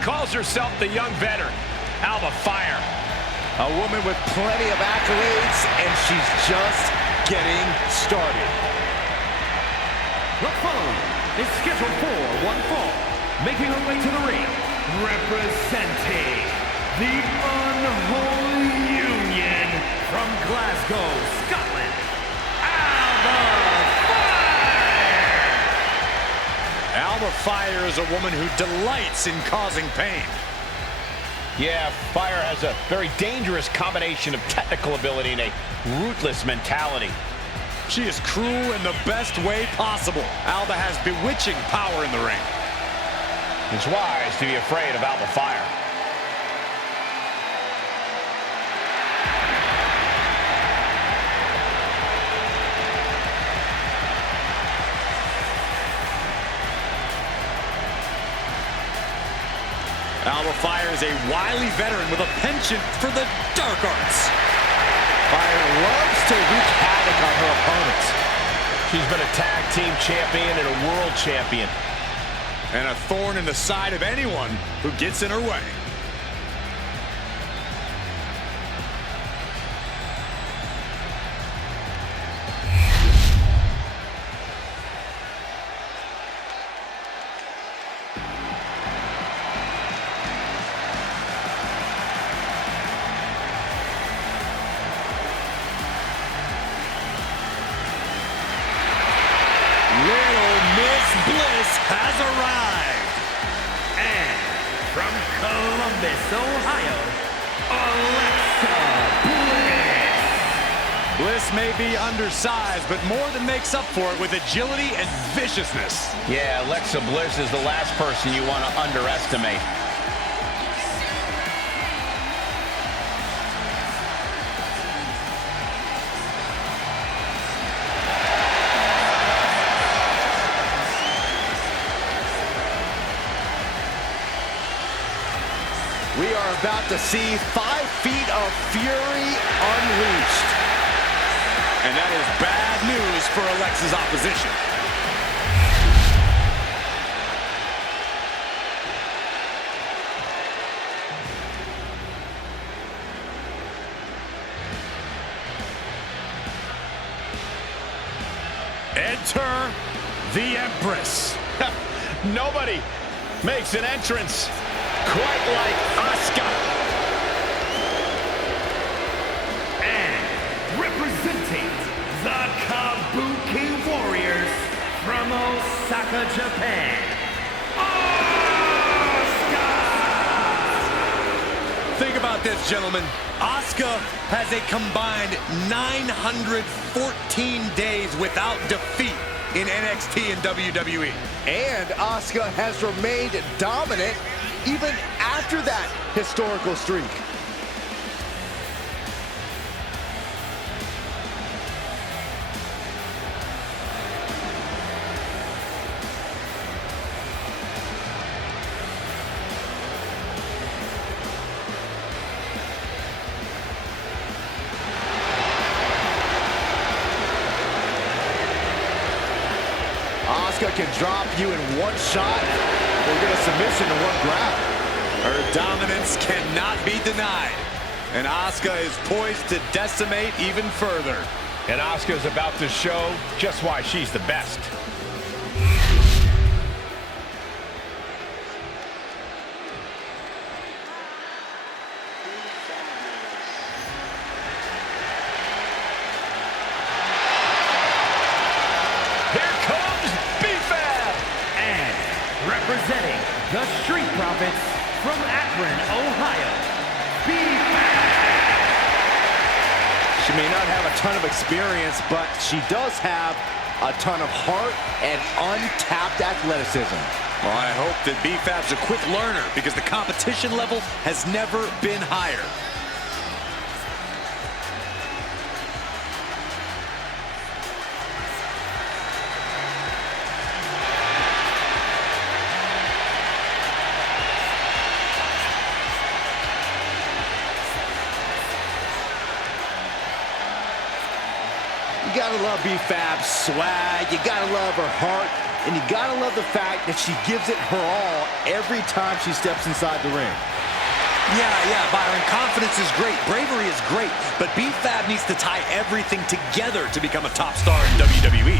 calls herself the young veteran, Alba Fire. A woman with plenty of accolades, and she's just getting started. The following is scheduled for one fall, making her way to the ring, representing the Unholy Union from Glasgow, Scotland, Alba Fire! Alba Fire is a woman who delights in causing pain. Yeah, Fire has a very dangerous combination of technical ability and a ruthless mentality. She is cruel in the best way possible. Alba has bewitching power in the ring. It's wise to be afraid of Alba Fire. Alba Fire is a wily veteran with a penchant for the dark arts. Fire loves to wreak havoc on her opponents. She's been a tag team champion and a world champion. And a thorn in the side of anyone who gets in her way. Has arrived. And from Columbus, Ohio, Alexa Bliss. Bliss may be undersized, but more than makes up for it with agility and viciousness. Yeah, Alexa Bliss is the last person you want to underestimate. We are about to see 5 feet of fury unleashed. And that is bad news for Alexa's opposition. Enter the Empress. Nobody makes an entrance quite like Asuka. And representing the Kabuki Warriors from Osaka, Japan, Asuka! Think about this, gentlemen. Asuka has a combined 914 days without defeat in NXT and WWE. And Asuka has remained dominant even after that historical streak. Asuka can drop you in one shot or get a submission in one grab. Her dominance cannot be denied. And Asuka is poised to decimate even further. And Asuka is about to show just why she's the best. Here comes B-Fab! And representing the Street Profits from Akron, Ohio, B-Fab. She may not have a ton of experience, but she does have a ton of heart and untapped athleticism. Well, I hope that B-Fab's a quick learner because the competition level has never been higher. You gotta love B-Fab's swag. You gotta love her heart. and you gotta love the fact that she gives it her all every time she steps inside the ring. Yeah, Byron, confidence is great, bravery is great, but B-Fab needs to tie everything together to become a top star in WWE.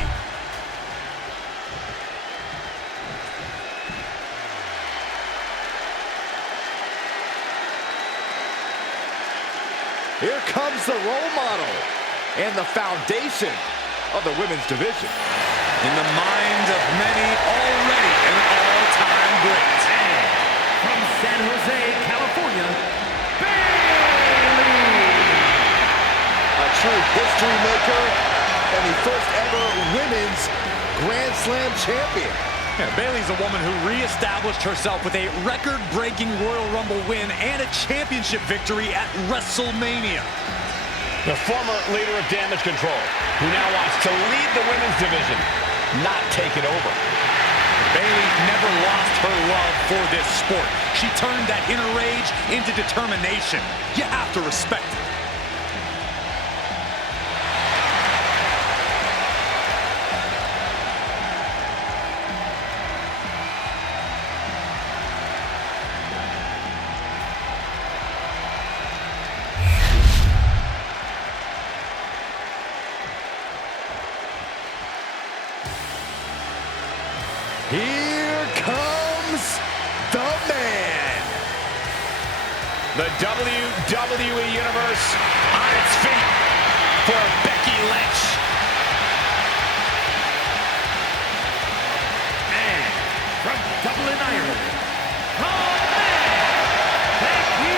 Here comes the role model and the foundation of the women's division. In the minds of many, already an all-time great. And from San Jose, California, Bayley! A true history maker and the first ever women's Grand Slam champion. Yeah, Bayley's a woman who reestablished herself with a record-breaking Royal Rumble win and a championship victory at WrestleMania. The former leader of Damage Control, who now wants to lead the women's division, not take it over. Bayley never lost her love for this sport. She turned that inner rage into determination. You have to respect it. Here comes the man. The WWE Universe on its feet for Becky Lynch. And from Dublin, Ireland, the man, Becky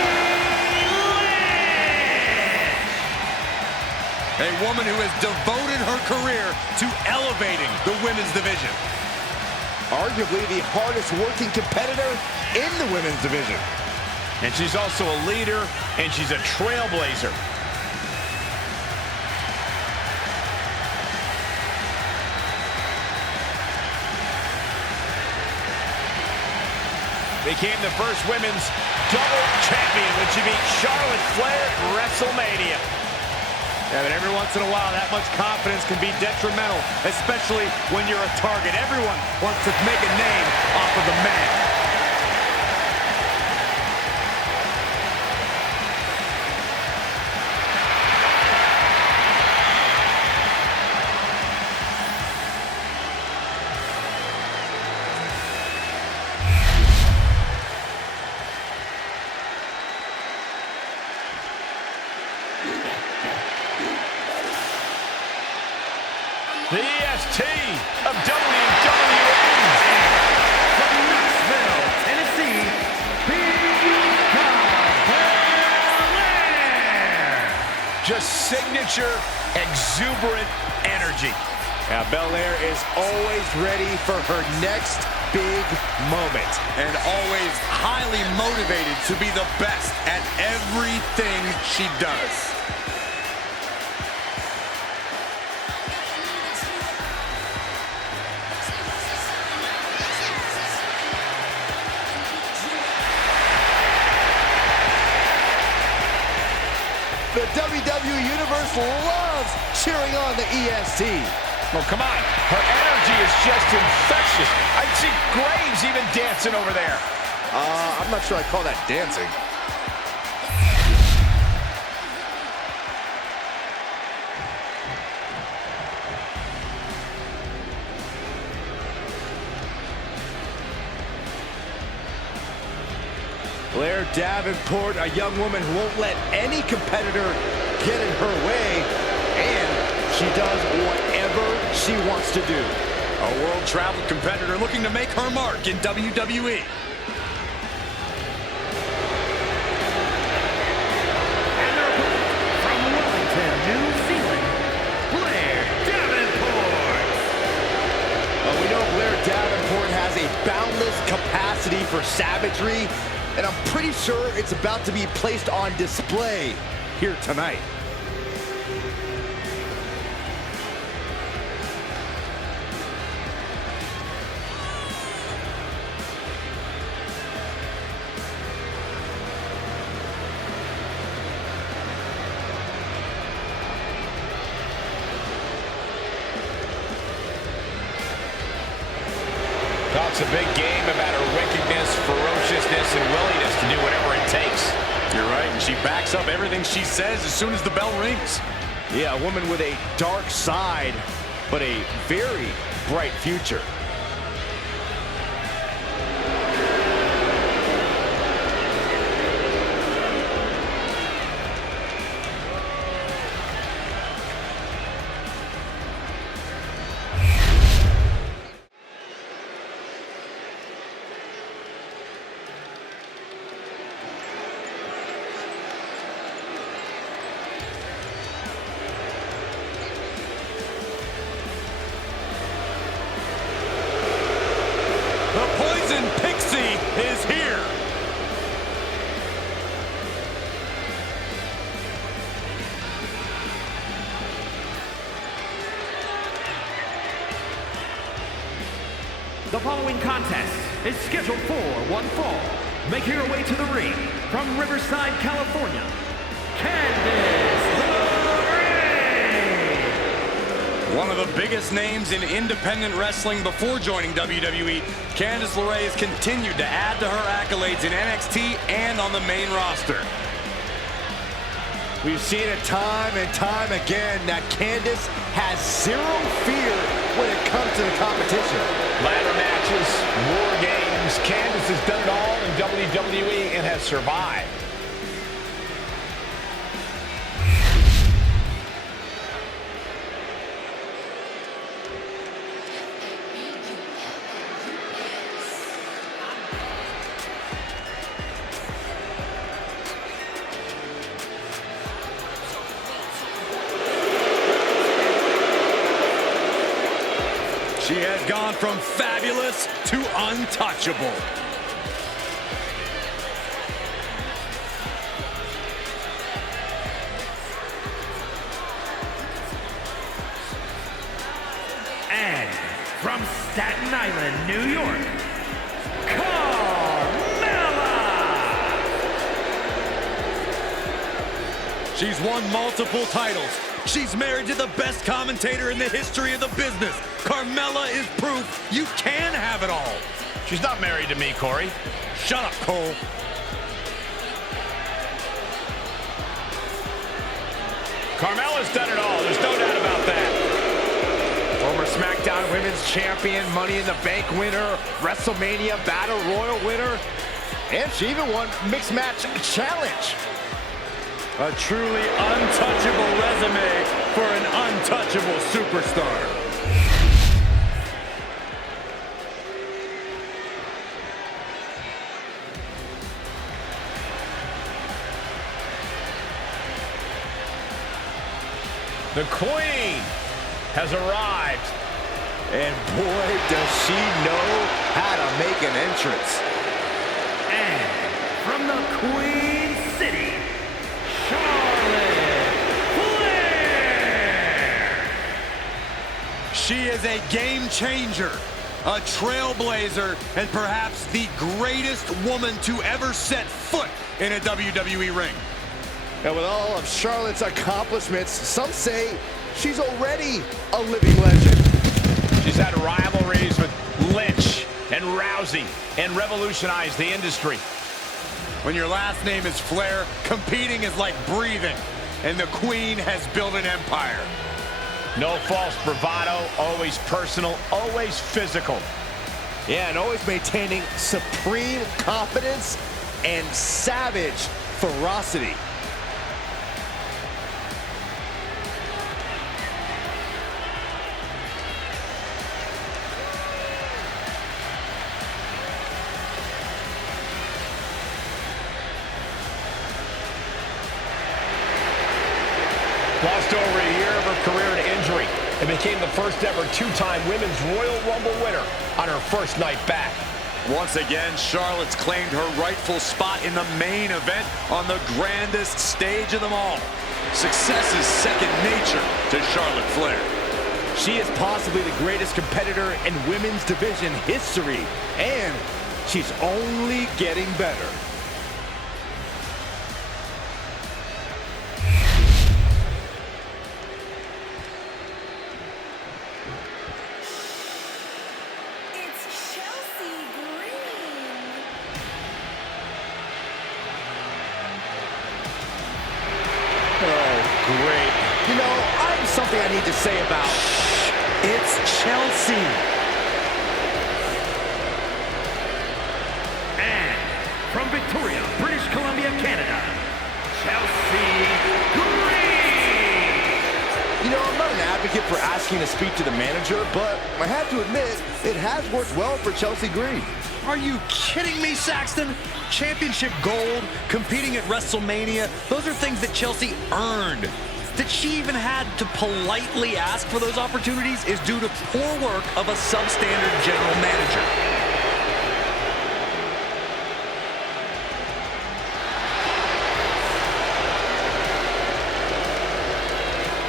Lynch! A woman who has devoted her career to elevating the women's division. Arguably the hardest working competitor in the women's division. And she's also a leader, and she's a trailblazer. Became the first women's double champion when she beat Charlotte Flair at WrestleMania. Yeah, but every once in a while, that much confidence can be detrimental, especially when you're a target. Everyone wants to make a name off of the man. The EST of WWE. From Knoxville, Tennessee, Bianca Belair! Just signature, exuberant energy. Now Belair is always ready for her next big moment. And always highly motivated to be the best at everything she does. The WWE Universe loves cheering on the EST. Well, come on. Her energy is just infectious. I see Graves even dancing over there. I'm not sure I call that dancing. Blair Davenport, a young woman who won't let any competitor get in her way, and she does whatever she wants to do. A world-traveled competitor looking to make her mark in WWE. And their opponent from Wellington, New Zealand, Blair Davenport! Well, we know Blair Davenport has a boundless capacity for savagery, and I'm pretty sure it's about to be placed on display here tonight. a big game about her wickedness, ferociousness, and willingness to do whatever it takes. You're right, and she backs up everything she says as soon as the bell rings. Yeah, a woman with a dark side, but a very bright future. The following contest is scheduled for one fall. Making her way to the ring from Riverside, California, Candice LeRae. One of the biggest names in independent wrestling before joining WWE, Candice LeRae has continued to add to her accolades in NXT and on the main roster. We've seen it time and time again that Candice has zero fear when it comes to the competition. Ladder matches, war games, Candice has done it all in WWE and has survived. She has gone from fabulous to untouchable. And from Staten Island, New York, Carmella. She's won multiple titles. She's married to the best commentator in the history of the business. Carmella is proof you can have it all. She's not married to me, Corey. Shut up, Cole. Carmella's done it all. There's no doubt about that. Former SmackDown Women's Champion, Money in the Bank winner, WrestleMania Battle Royal winner, and she even won Mixed Match Challenge. A truly untouchable resume for an untouchable superstar. The Queen has arrived. And boy, does she know how to make an entrance. And from the Queen City, Charlotte Flair. She is a game changer, a trailblazer, and perhaps the greatest woman to ever set foot in a WWE ring. And with all of Charlotte's accomplishments, some say she's already a living legend. She's had rivalries with Lynch and Rousey and revolutionized the industry. When your last name is Flair, competing is like breathing, and the Queen has built an empire. No false bravado, always personal, always physical. Yeah, and always maintaining supreme confidence and savage ferocity. Lost over a year of her career to injury and became the first ever two-time Women's Royal Rumble winner on her first night back. Once again, Charlotte's claimed her rightful spot in the main event on the grandest stage of them all. Success is second nature to Charlotte Flair. She is possibly the greatest competitor in women's division history, and she's only getting better. It's Chelsea. great. You know, I have something I need to say about... It's Chelsea. And from Victoria, British Columbia, Canada, Chelsea Green. You know, I'm not an advocate for asking to speak to the manager, but I have to admit, it has worked well for Chelsea Green. Are you kidding me, Saxton? Championship gold, competing at WrestleMania, those are things that Chelsea earned. That she even had to politely ask for those opportunities is due to poor work of a substandard general manager.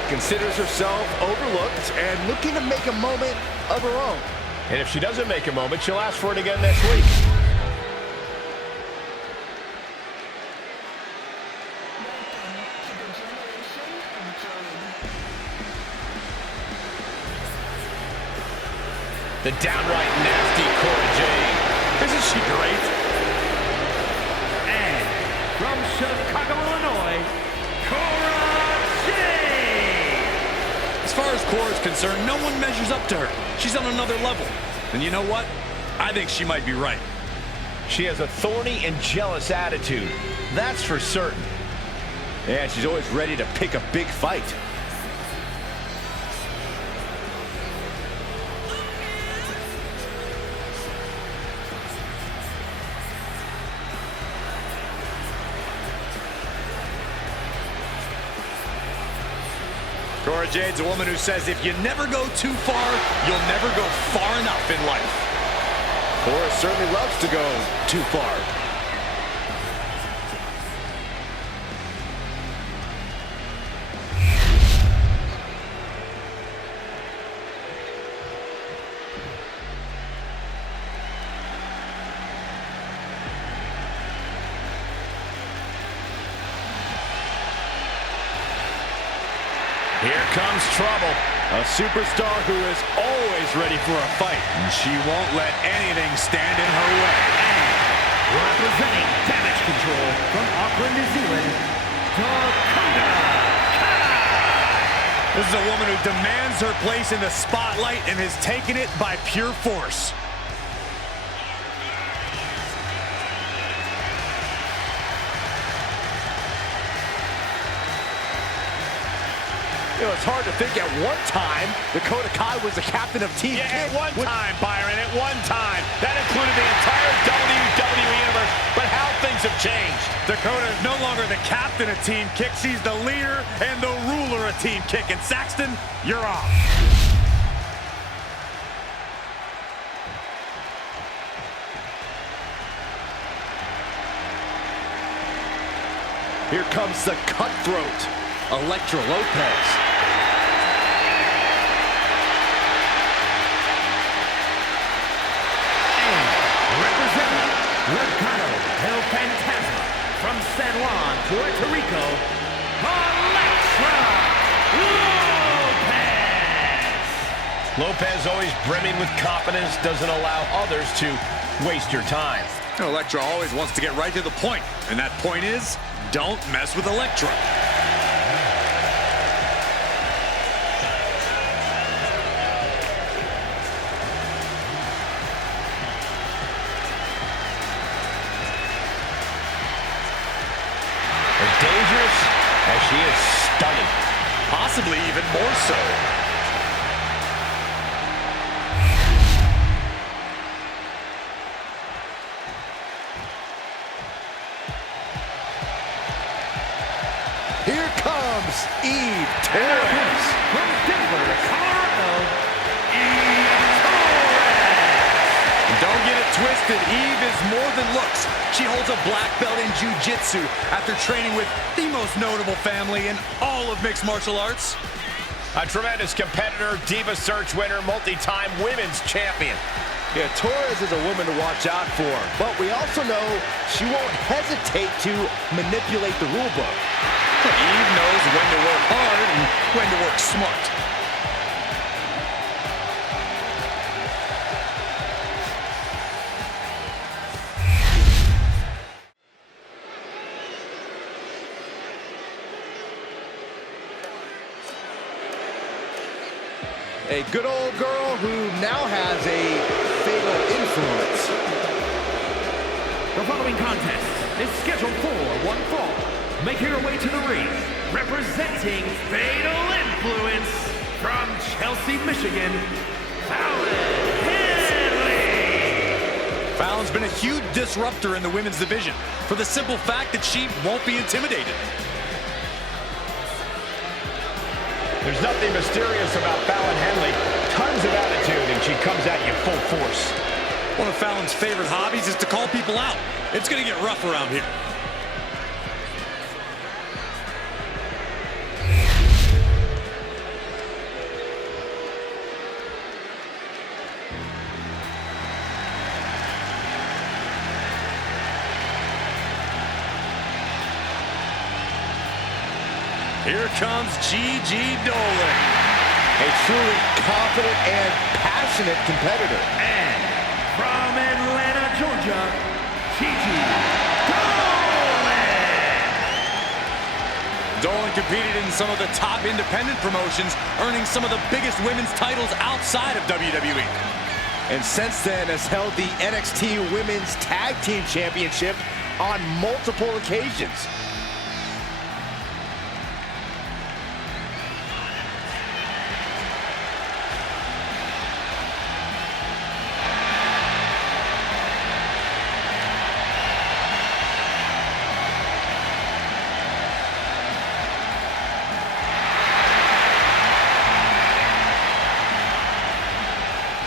Considers herself overlooked and looking to make a moment of her own. And if she doesn't make a moment, she'll ask for it again next week. The downright nasty Cora Jade. Isn't she great? And from Chicago, Illinois, Cora Jade. As far as Cora's concerned, no one measures up to her. She's on another level. And you know what? I think she might be right. She has a thorny and jealous attitude. That's for certain. And she's always ready to pick a big fight. Cora Jade's a woman who says if you never go too far, you'll never go far enough in life. Cora certainly loves to go too far. Here comes trouble. A superstar who is always ready for a fight. And she won't let anything stand in her way. Representing Damage Control from Auckland, New Zealand, Dakota Kai. This is a woman who demands her place in the spotlight and has taken it by pure force. You know, it's hard to think at one time Dakota Kai was the captain of Team Yeah, Kick. at one time, Byron, at one time. That included the entire WWE Universe, but how things have changed. Dakota is no longer the captain of Team Kick. She's the leader and the ruler of Team Kick. And Saxton, you're off. Here comes the cutthroat, Elektra Lopez. Representing Mercado El Fantasma from San Juan, Puerto Rico, Elektra Lopez. Lopez, always brimming with confidence, doesn't allow others to waste your time. Elektra always wants to get right to the point. And that point is, don't mess with Elektra. Dangerous as she is stunning. Possibly even more so. Here comes Eve Torres. From Denver, Colorado, Don't get it twisted, Eve is more than looks. She holds a black belt in jiu-jitsu after training with the most notable family in all of mixed martial arts. A tremendous competitor, Diva Search winner, multi-time women's champion. Yeah, Torres is a woman to watch out for, but we also know she won't hesitate to manipulate the rule book. Eve knows when to work hard and when to work smart. A good old girl who now has a fatal influence. The following contest is scheduled for one fall. Making her way to the ring, representing Fatal Influence from Chelsea, Michigan, Fallon Henley. Fallon's been a huge disruptor in the women's division for the simple fact that she won't be intimidated. There's nothing mysterious about Fallon Henley. Tons of attitude, and she comes at you full force. One of Fallon's favorite hobbies is to call people out. It's going to get rough around here. Here comes Gigi Dolin. A truly confident and passionate competitor. And from Atlanta, Georgia, Gigi Dolin. Dolin competed in some of the top independent promotions, earning some of the biggest women's titles outside of WWE. And since then has held the NXT Women's Tag Team Championship on multiple occasions.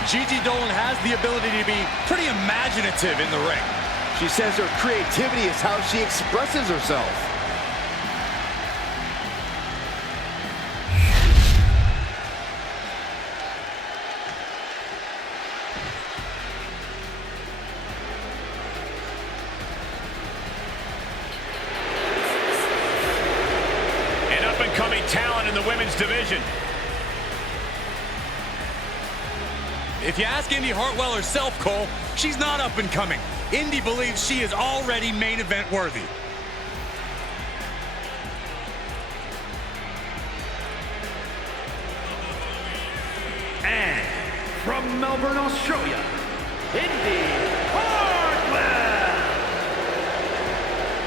Gigi Dolin has the ability to be pretty imaginative in the ring. She says her creativity is how she expresses herself. An up-and-coming talent in the women's division. If you ask Indi Hartwell herself, Cole, she's not up and coming. Indi believes she is already main event worthy. And from Melbourne, Australia, Indi Hartwell.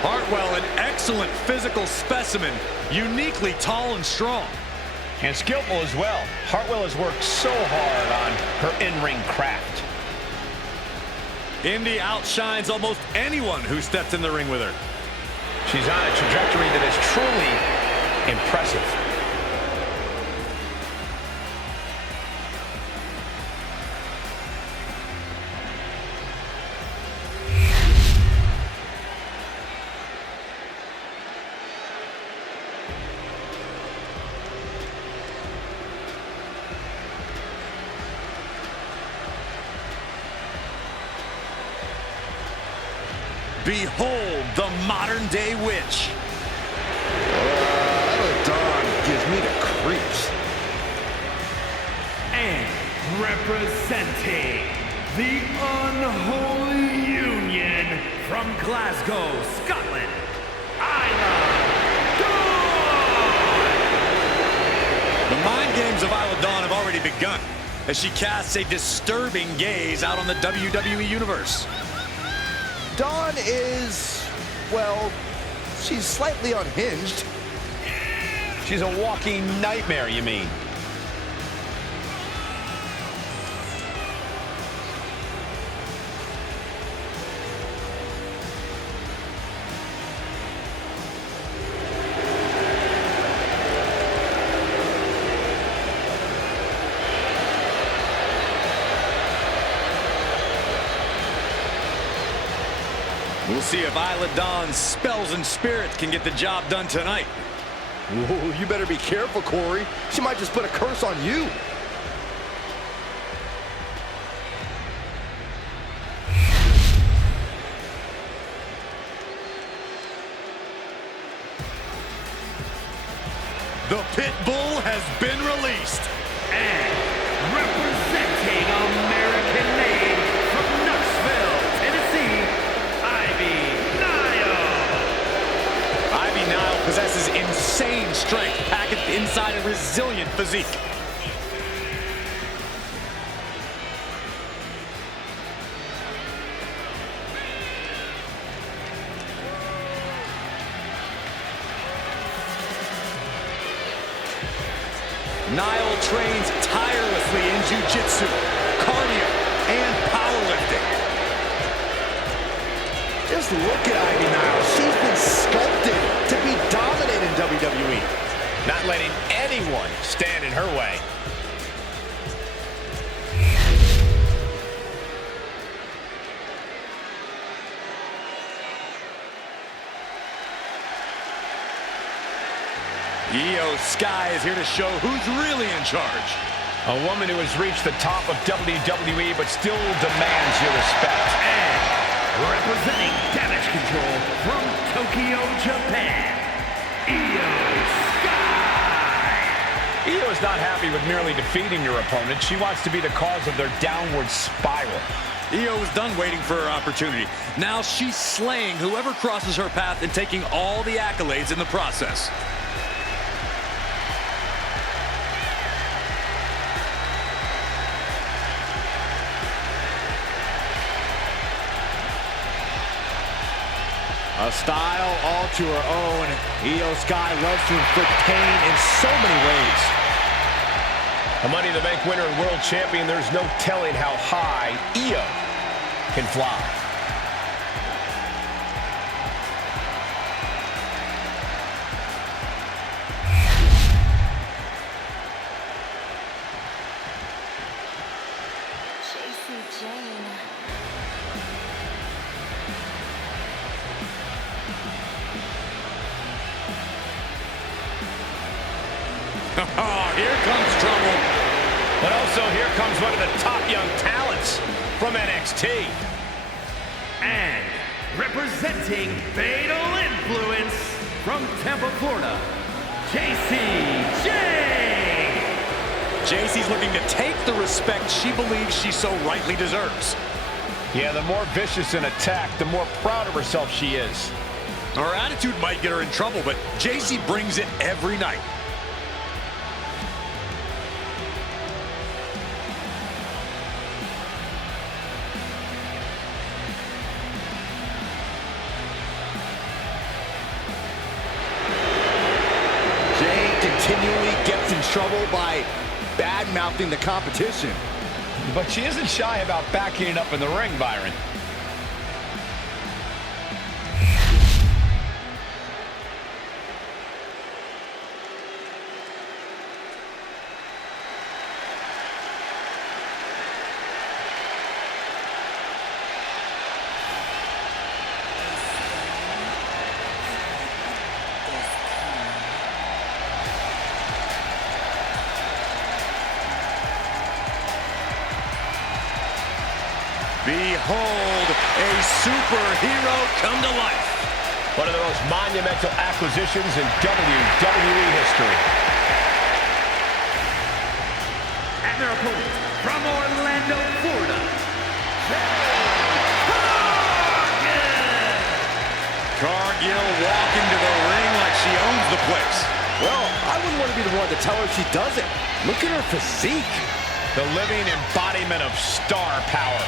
Hartwell, an excellent physical specimen, uniquely tall and strong. And skillful as well. Hartwell has worked so hard on her in-ring craft. Indi outshines almost anyone who steps in the ring with her. She's on a trajectory that is truly impressive. Behold the modern-day witch. Isla Dawn gives me the creeps. And representing the unholy union from Glasgow, Scotland, Isla Dawn. The mind games of Isla Dawn have already begun as she casts a disturbing gaze out on the WWE Universe. Dawn is, well, she's slightly unhinged. She's a walking nightmare, you mean? We'll see if Isla Dawn's spells and spirits can get the job done tonight. Ooh, you better be careful, Corey. She might just put a curse on you. The Pit Bull has been released. And representing American-made from Knoxville, Tennessee, Ivy Nile possesses insane strength packaged inside a resilient physique. Niall trains tirelessly in jiu-jitsu, cardio, and powerlifting. Just look at Ivy Niles. She's been sculpted to be dominant in WWE. Not letting anyone stand in her way. IYO SKY is here to show who's really in charge. A woman who has reached the top of WWE but still demands your respect. And representing Damage Control from Tokyo, Japan, IYO SKY. IYO is not happy with merely defeating your opponent. She wants to be the cause of their downward spiral. IYO is done waiting for her opportunity. Now she's slaying whoever crosses her path and taking all the accolades in the process. A style all to her own. IYO SKY loves to inflict pain in so many ways. A Money in the Bank winner and world champion, there's no telling how high IYO can fly. Jacy Jayne. Oh, here comes trouble. But also here comes one of the top young talents from NXT. And representing Fatal Influence from Tampa, Florida, Jacy Jayne. Jacy's looking to take the respect she believes she so rightly deserves. Yeah, the more vicious an attack, the more proud of herself she is. Her attitude might get her in trouble, but Jacy brings it every night. Continually gets in trouble by bad-mouthing the competition. But she isn't shy about backing it up in the ring, Byron. Behold, a superhero come to life. One of the most monumental acquisitions in WWE history. And their opponent from Orlando, Florida, Cargill walking to the ring like she owns the place. Well, I wouldn't want to be the one to tell her she doesn't. Look at her physique. The living embodiment of star power.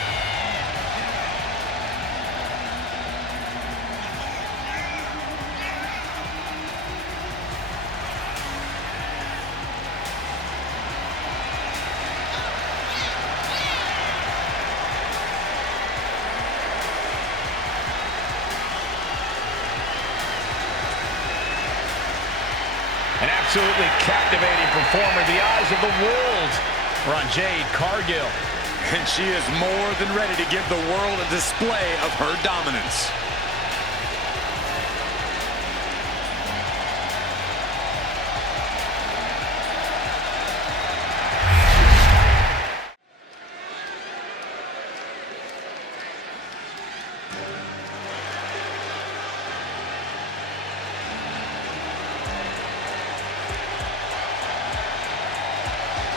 An absolutely captivating performer. The eyes of the world are on Jade Cargill. And she is more than ready to give the world a display of her dominance.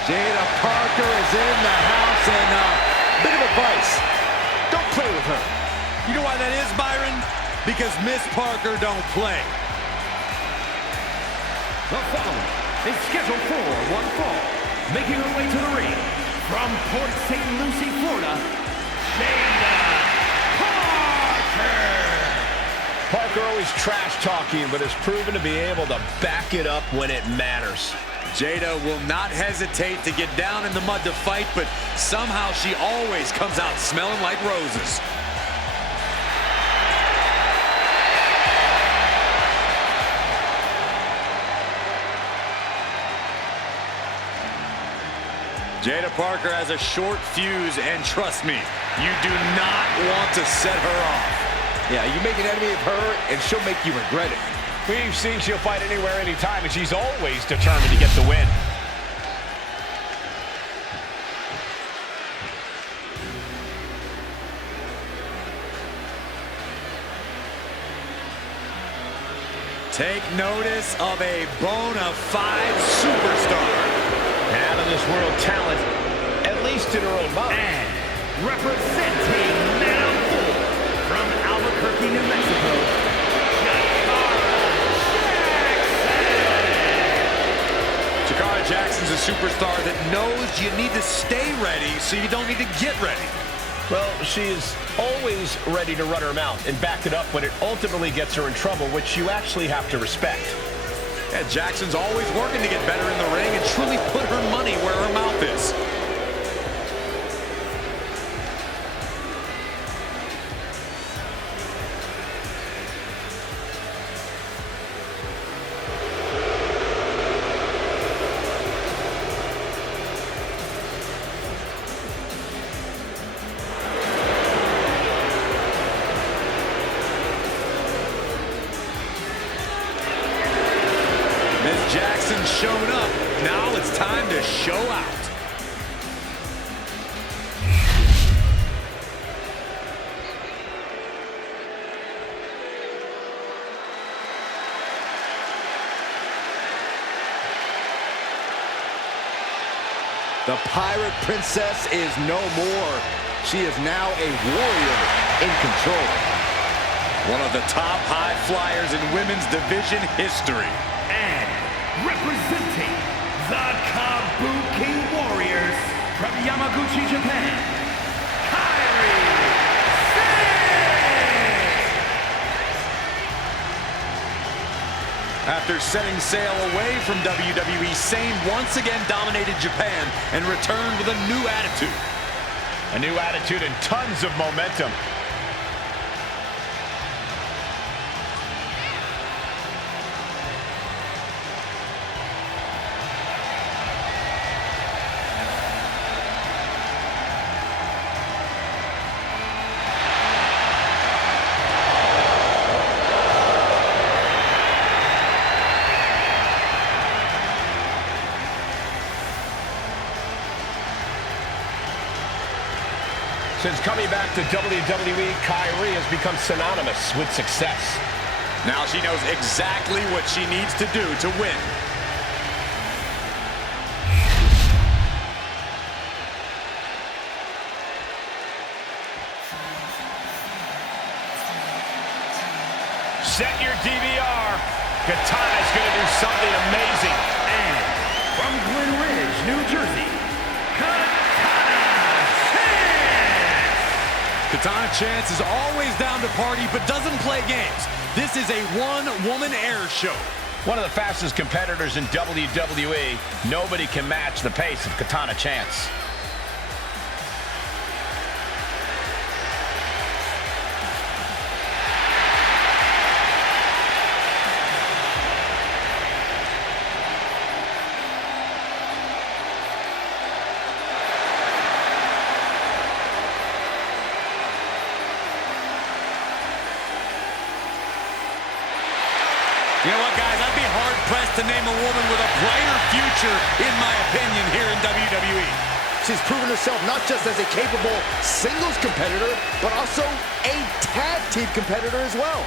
Jada Parker is in the house, and bit of advice. Don't play with her. You know why that is, Byron? Because Miss Parker don't play. the following is scheduled for one fall. Making her way to the ring from Port St. Lucie, Florida, Shayna Baszler. Parker always trash talking, but has proven to be able to back it up when it matters. Jada will not hesitate to get down in the mud to fight, but somehow she always comes out smelling like roses. Jada Parker has a short fuse, and trust me, you do not want to set her off. Yeah, you make an enemy of her, and she'll make you regret it. We've seen she'll fight anywhere, anytime, and she's always determined to get the win. Take notice of a bona fide superstar. Out of this world talent, at least in her own mind. And representing Madam Bull from Albuquerque, New Mexico, Jakara Jackson's a superstar that knows you need to stay ready so you don't need to get ready. Well, she is always ready to run her mouth and back it up when it ultimately gets her in trouble, which you actually have to respect. Yeah, Jackson's always working to get better in the ring and truly put her money where her mouth is. Jackson's shown up. Now it's time to show out. The Pirate Princess is no more. She is now a warrior in control. One of the top high flyers in women's division history. And representing the Kabuki Warriors from Yamaguchi, Japan, Kairi Sane! After setting sail away from WWE, Sane once again dominated Japan and returned with a new attitude. A new attitude and tons of momentum. Since coming back to WWE, Kairi has become synonymous with success. Now she knows exactly what she needs to do to win. Set your DVR. Katana's going to do something amazing. And from Glen Ridge, New Jersey, Katana Chance is always down to party, but doesn't play games. This is a one-woman air show. One of the fastest competitors in WWE. Nobody can match the pace of Katana Chance. You know what, guys? I'd be hard-pressed to name a woman with a brighter future, in my opinion, here in WWE. She's proven herself not just as a capable singles competitor, but also a tag team competitor as well.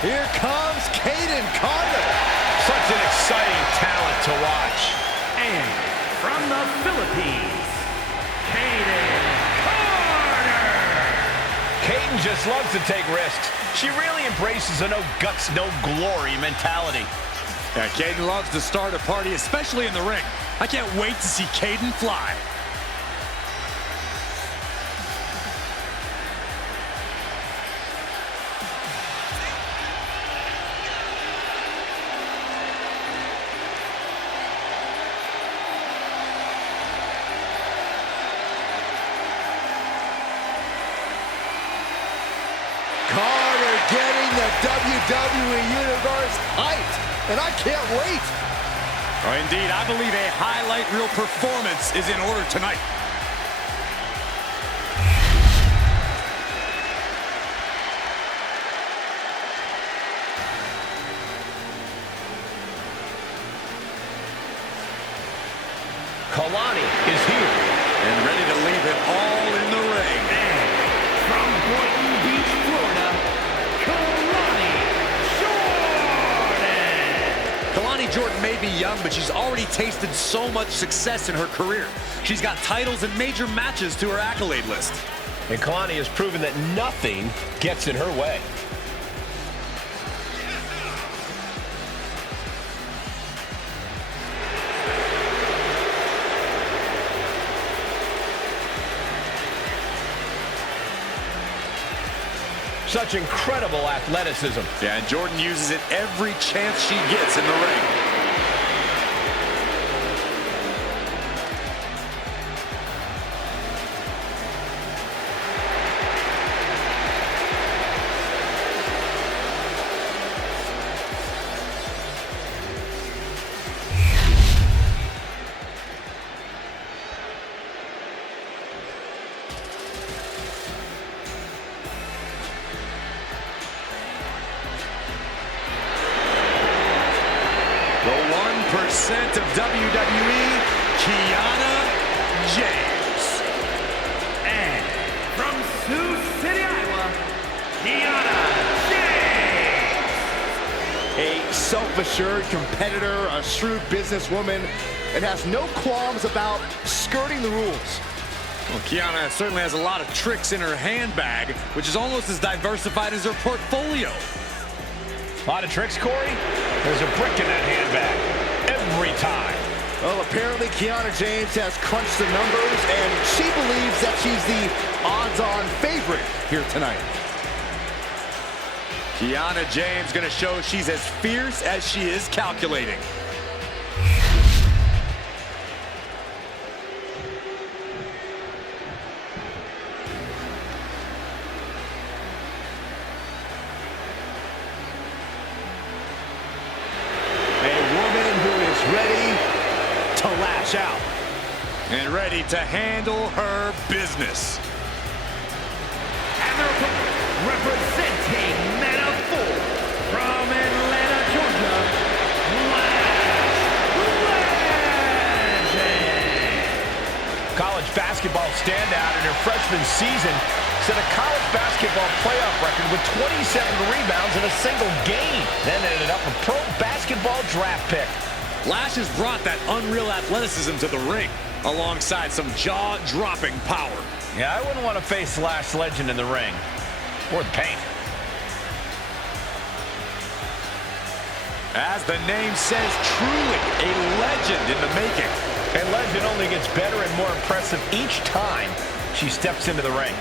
Here comes Jade Cargill. Such an exciting talent to watch. And from the Philippines, Jade Cargill. Kaden just loves to take risks. She really embraces a no guts, no glory mentality. Yeah, Kaden loves to start a party, especially in the ring. I can't wait to see Caden fly. Getting the WWE Universe hyped, and I can't wait. Oh, indeed, I believe a highlight reel performance is in order tonight. Kelani is here. And ready to leave it all in the ring. And from Boynton Beach, Florida, Kelani Jordan. Kelani Jordan may be young, but she's already tasted so much success in her career. She's got titles and major matches to her accolade list. And Kelani has proven that nothing gets in her way. Such incredible athleticism. Yeah, and Jordan uses it every chance she gets in the ring. The 1% of WWE, Kiana James. And from Sioux City, Iowa, Kiana James. A self-assured competitor, a shrewd businesswoman, and has no qualms about skirting the rules. Well, Kiana certainly has a lot of tricks in her handbag, which is almost as diversified as her portfolio. A lot of tricks, Corey. There's a brick in that handbag every time. Well, apparently Kiana James has crunched the numbers, and she believes that she's the odds-on favorite here tonight. Kiana James gonna show she's as fierce as she is calculating. Lash out. And ready to handle her business. And their opponent, representing Men of 4 from Atlanta, Georgia, Lash Legend. College basketball standout in her freshman season set a college basketball playoff record with 27 rebounds in a single game. Then ended up a pro basketball draft pick. Lash has brought that unreal athleticism to the ring, alongside some jaw-dropping power. Yeah, I wouldn't want to face Lash Legend in the ring, or the paint. As the name says, truly a legend in the making. And Legend only gets better and more impressive each time she steps into the ring.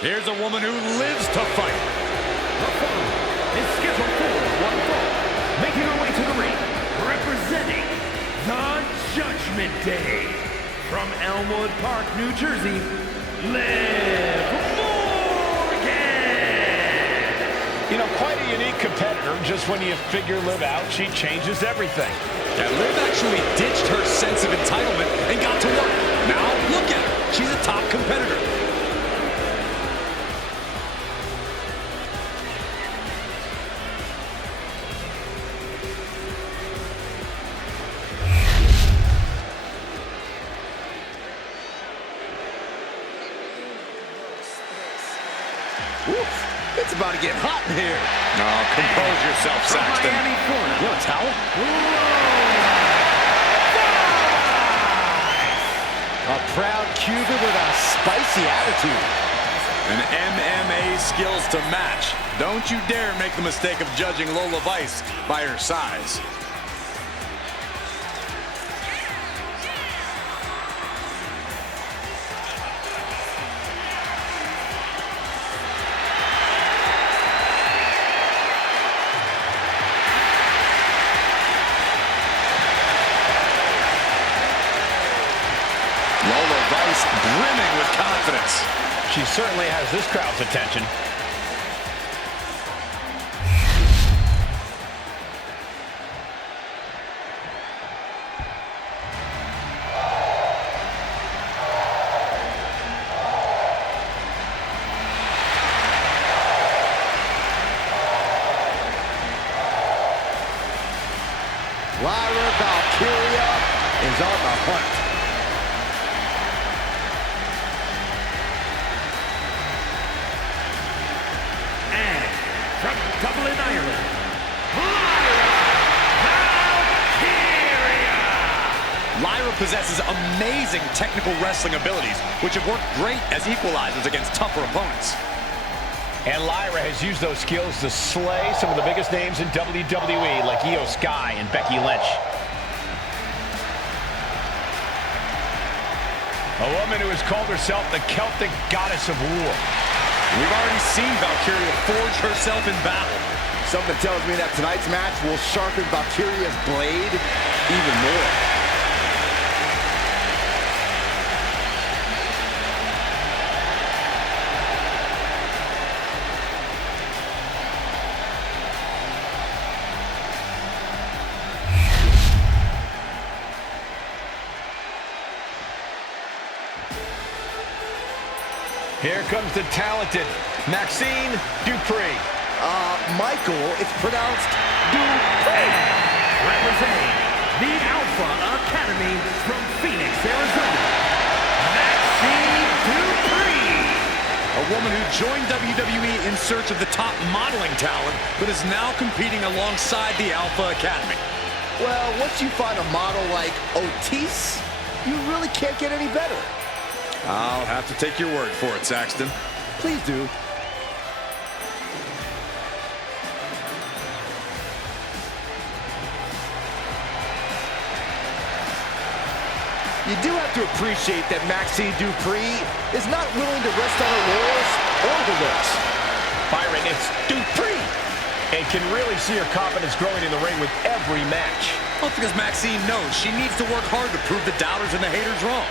Here's a woman who lives to fight. The following is scheduled for one fall, making her way to the ring, representing the Judgment Day. From Elmwood Park, New Jersey, Liv Morgan. You know, quite a unique competitor. Just when you figure Liv out, she changes everything. Yeah, Liv actually ditched her sense of entitlement and got to work. Now, look at her. She's a top competitor. Oof. It's about to get hot in here. Oh, compose yourself, Saxton. Miami, Florida. You want a towel? A proud Cuban with a spicy attitude. And MMA skills to match. Don't you dare make the mistake of judging Lola Vice by her size. Lola Vice brimming with confidence. She certainly has this crowd's attention. Lyra Valkyria is on the hunt. And from Dublin, Ireland, Lyra Valkyria. Lyra possesses amazing technical wrestling abilities, which have worked great as equalizers against tougher opponents. And Lyra has used those skills to slay some of the biggest names in WWE, like IYO SKY and Becky Lynch. A woman who has called herself the Celtic goddess of war. We've already seen Valkyria forge herself in battle. Something tells me that tonight's match will sharpen Valkyria's blade even more. Here comes the talented Maxine Dupree. Michael, it's pronounced Dupree. Representing the Alpha Academy from Phoenix, Arizona, Maxine Dupree. A woman who joined WWE in search of the top modeling talent, but is now competing alongside the Alpha Academy. Well, once you find a model like Otis, you really can't get any better. I'll have to take your word for it, Saxton. Please do. You do have to appreciate that Maxine Dupree is not willing to rest on her laurels or the looks. Byron, it's Dupree. And can really see her confidence growing in the ring with every match. Well, because Maxine knows she needs to work hard to prove the doubters and the haters wrong.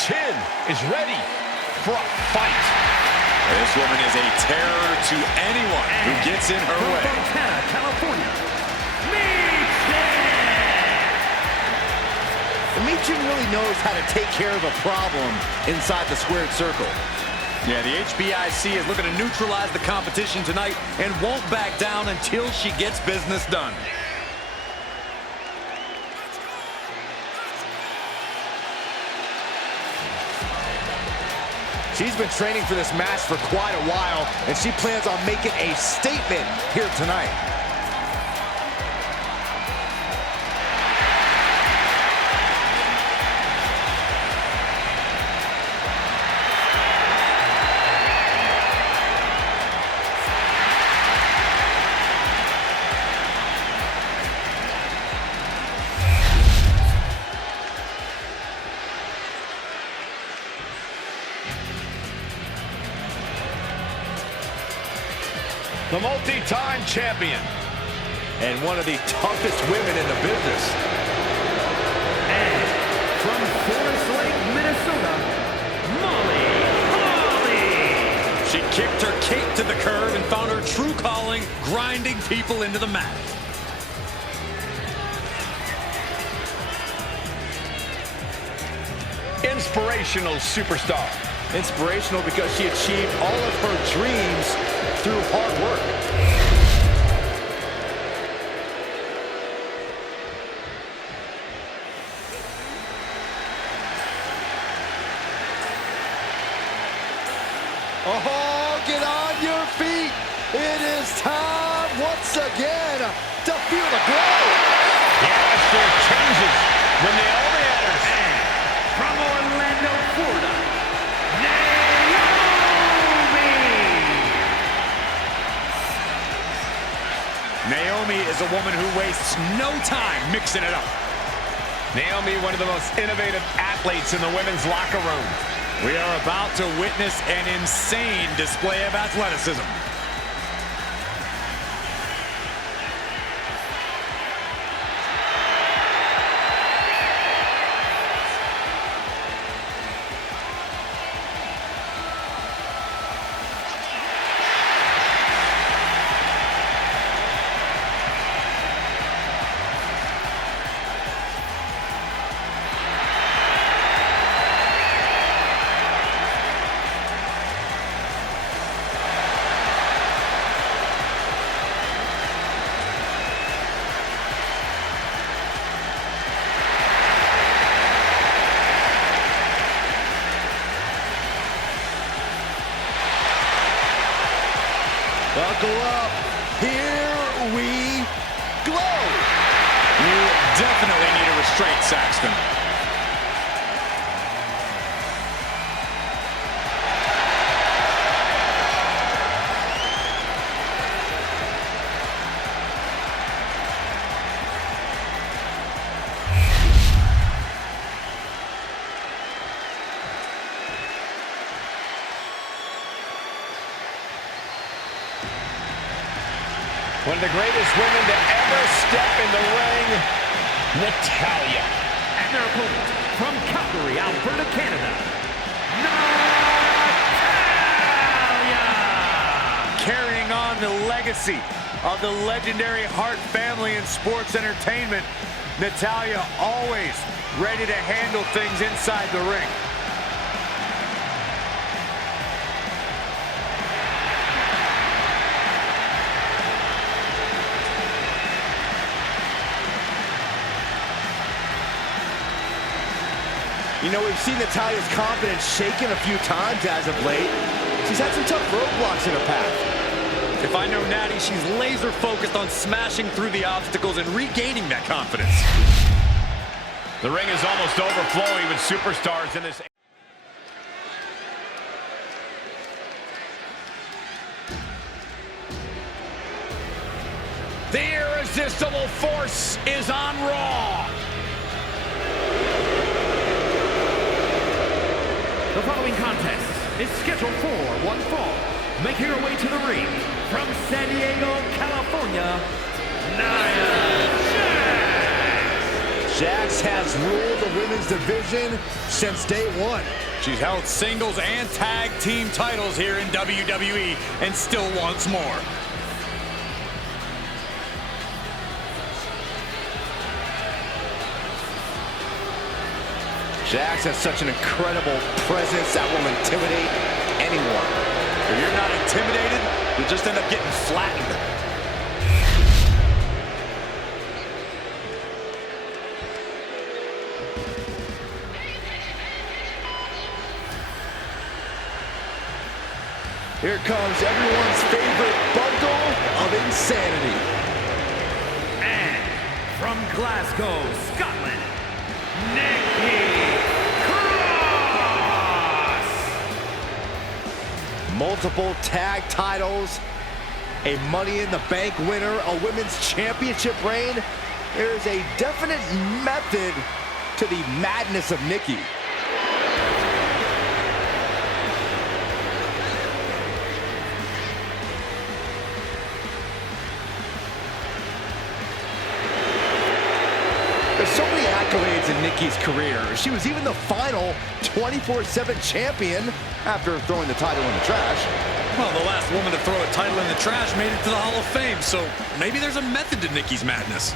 Chin is ready for a fight. This woman is a terror to anyone who gets in her way. From Fontana, California, Michin really knows how to take care of a problem inside the squared circle. Yeah, the HBIC is looking to neutralize the competition tonight and won't back down until she gets business done. She's been training for this match for quite a while, and she plans on making a statement here tonight. The multi-time champion. And one of the toughest women in the business. And from Forest Lake, Minnesota, Molly. She kicked her cape to the curb and found her true calling, grinding people into the mat. Inspirational superstar. Inspirational because she achieved all of her dreams through hard work. feel the glow. The atmosphere changes when Naomi enters. And from Orlando, Florida, Naomi is a woman who wastes no time mixing it up. Naomi, one of the most innovative athletes in the women's locker room. We are about to witness an insane display of athleticism. Buckle up. Here we glow. You definitely need a restraint, Saxton. One of the greatest women to ever step in the ring, Natalya. and their opponent from Calgary, Alberta, Canada, Natalya! Carrying on the legacy of the legendary Hart family in sports entertainment, Natalya always ready to handle things inside the ring. You know, we've seen Natalya's confidence shaken a few times as of late. She's had some tough roadblocks in her path. If I know Natty, she's laser focused on smashing through the obstacles and regaining that confidence. The ring is almost overflowing with superstars in this. The irresistible force is on Raw. The following contest is scheduled for one fall. Making her way to the ring from San Diego, California, Nia Jax. Jax has ruled the women's division since day one. She's held singles and tag team titles here in WWE and still wants more. Jax has such an incredible presence that will intimidate anyone. If you're not intimidated, you'll just end up getting flattened. Here comes everyone's favorite bundle of insanity. And from Glasgow, Scotland, Nikki Cross. Multiple tag titles, a Money in the Bank winner, a women's championship reign. There is a definite method to the madness of Nikki. There's so many accolades in Nikki's career. She was even the final 24/7 champion after throwing the title in the trash. Well, the last woman to throw a title in the trash made it to the Hall of Fame, so maybe there's a method to Nikki's madness.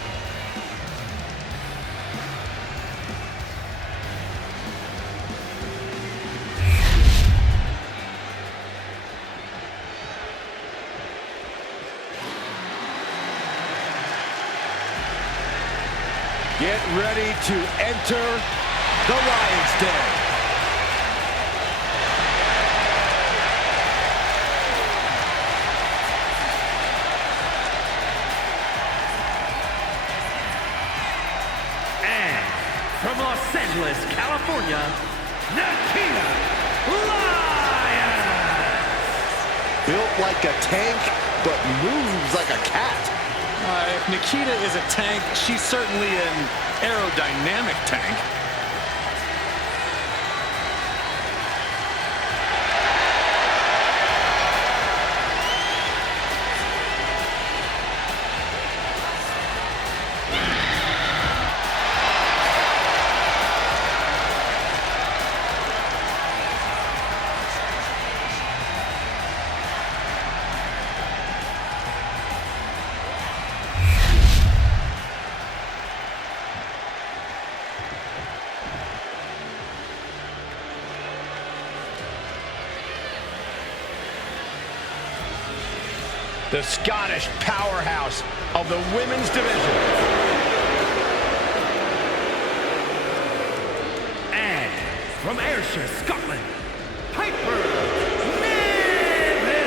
Get ready to enter the Lion's Den. from Los Angeles, California, Nikita Lyons. Built like a tank, but moves like a cat. If Nikita is a tank, she's certainly an aerodynamic tank. The Scottish powerhouse of the women's division. And from Ayrshire, Scotland, Piper Niven.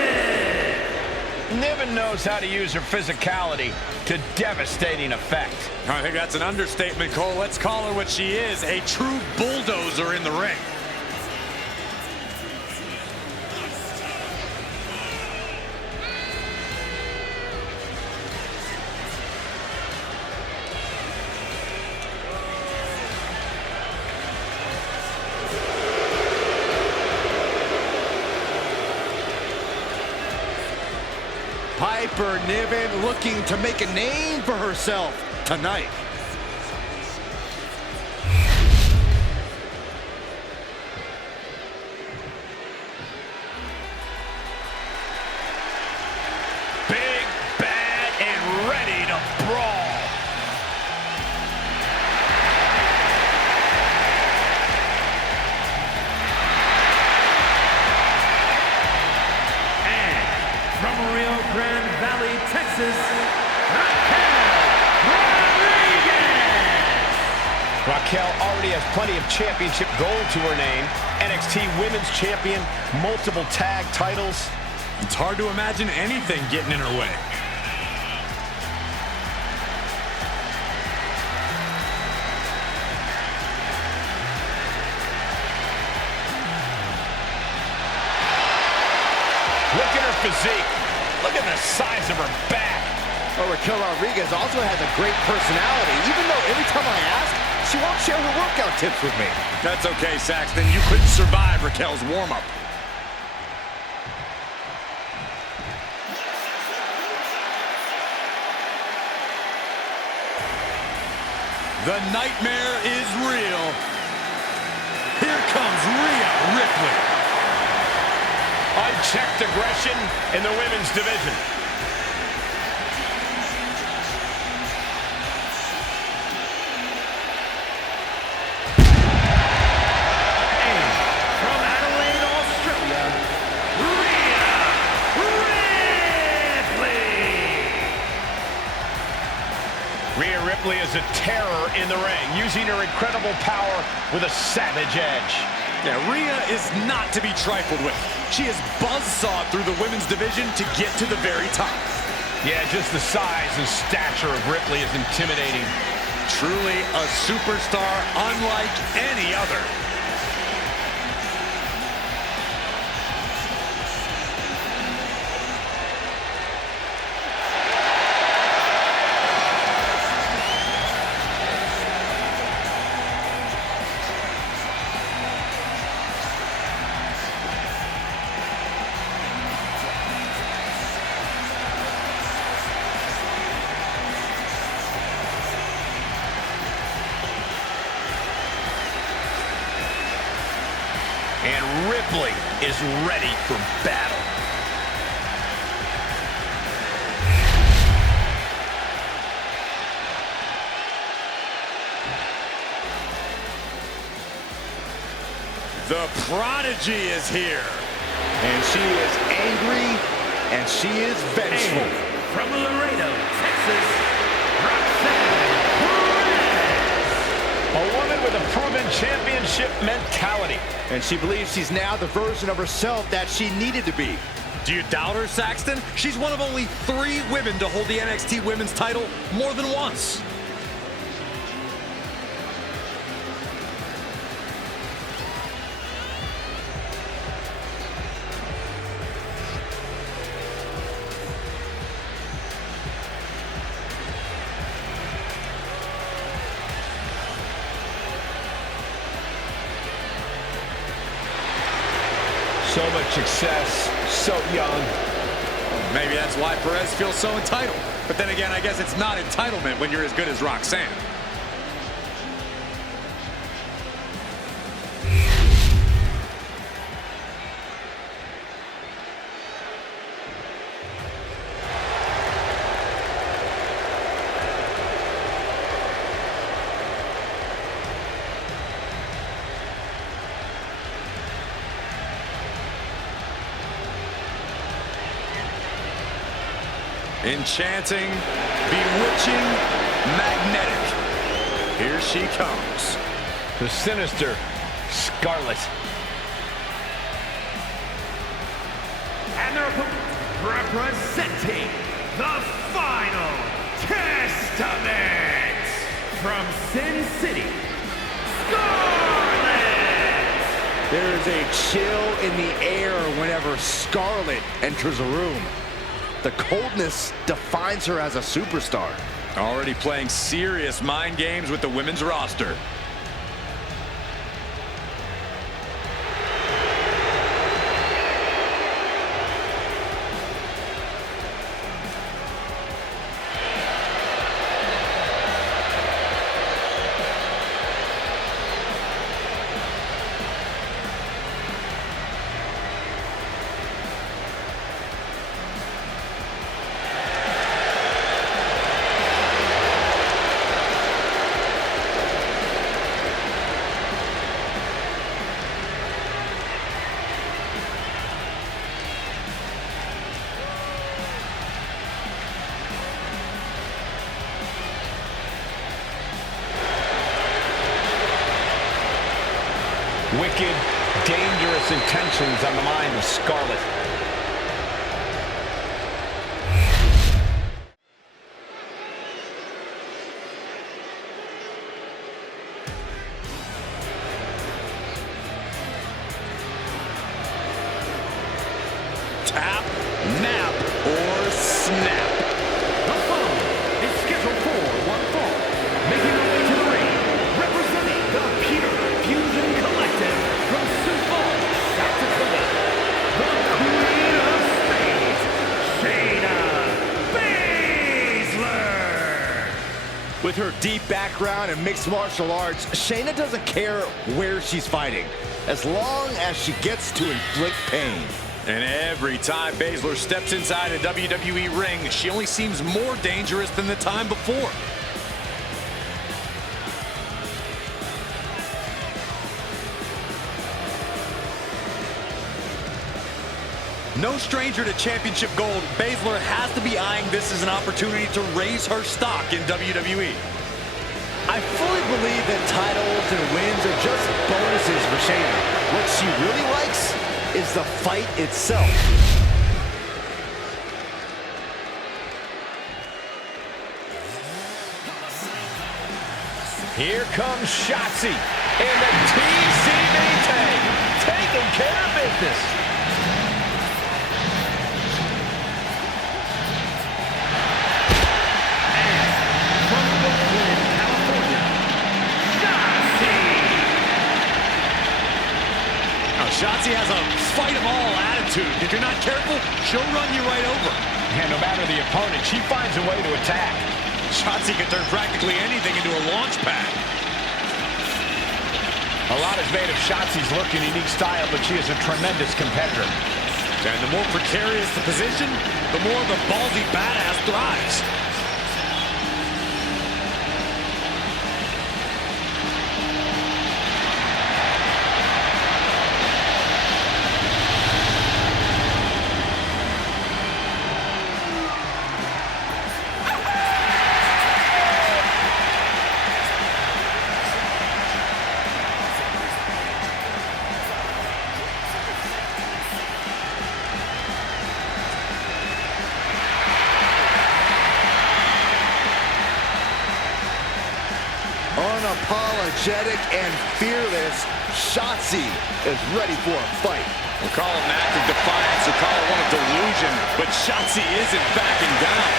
Niven knows how to use her physicality to devastating effect. I think that's an understatement, Cole. Let's call her what she is, a true bulldozer in the ring. Piper Niven looking to make a name for herself tonight. Big, bad, and ready to brawl. From Rio Grande Valley, Texas, Raquel already has plenty of championship gold to her name. NXT Women's Champion, multiple tag titles. It's hard to imagine anything getting in her way. Look at her physique. Look at the size of her back. Oh, Raquel Rodriguez also has a great personality, even though every time I ask, she won't share her workout tips with me. That's okay, Saxton. You couldn't survive Raquel's warm-up. The nightmare is real. Here comes Rhea Ripley. Unchecked aggression in the women's division. And from Adelaide, Australia, Rhea Ripley. Rhea Ripley is a terror in the ring, using her incredible power with a savage edge. Yeah, Rhea is not to be trifled with. She is buzzsawed through the women's division to get to the very top. Yeah, just the size and stature of Ripley is intimidating. Truly a superstar unlike any other. And Ripley is ready for battle. The prodigy is here. And she is angry, and she is vengeful. And from Laredo, Texas, Roxanne Perez. A woman with a proven championship mentality. And she believes she's now the version of herself that she needed to be. Do you doubt her, Saxton? She's one of only 3 women to hold the NXT Women's title more than once. So much success, so young. Maybe that's why Perez feels so entitled. But then again, I guess it's not entitlement when you're as good as Roxanne. Enchanting, bewitching, magnetic. Here she comes. The sinister Scarlet. And their opponent, representing the Final Testament from Sin City, Scarlet! There is a chill in the air whenever Scarlet enters a room. The coldness defines her as a superstar. Already playing serious mind games with the women's roster. Wicked, dangerous intentions on the mind of Scarlet. Tap, nap, or snap. The following is scheduled for one fall, making her way to the ring, representing the Pure Fusion Collective from Sioux Falls, South Dakota, the Queen of Spades, Shayna Baszler. With her deep background in mixed martial arts, Shayna doesn't care where she's fighting, as long as she gets to inflict pain. And every time Baszler steps inside a WWE ring, she only seems more dangerous than the time before. No stranger to championship gold, Baszler has to be eyeing this as an opportunity to raise her stock in WWE. I fully believe that titles and wins are just bonuses for Shayna. What she really likes is the fight itself. Here comes Shotzi in the TCB tag, taking care of business. Shotzi has a fight of all attitude. If you're not careful, she'll run you right over. And no matter the opponent, she finds a way to attack. Shotzi can turn practically anything into a launch pad. A lot is made of Shotzi's look and unique style, but she is a tremendous competitor. And the more precarious the position, the more the ballsy badass thrives. Unapologetic and fearless, Shotzi is ready for a fight. We'll call it an act of defiance or call it one of delusion, but Shotzi isn't backing down.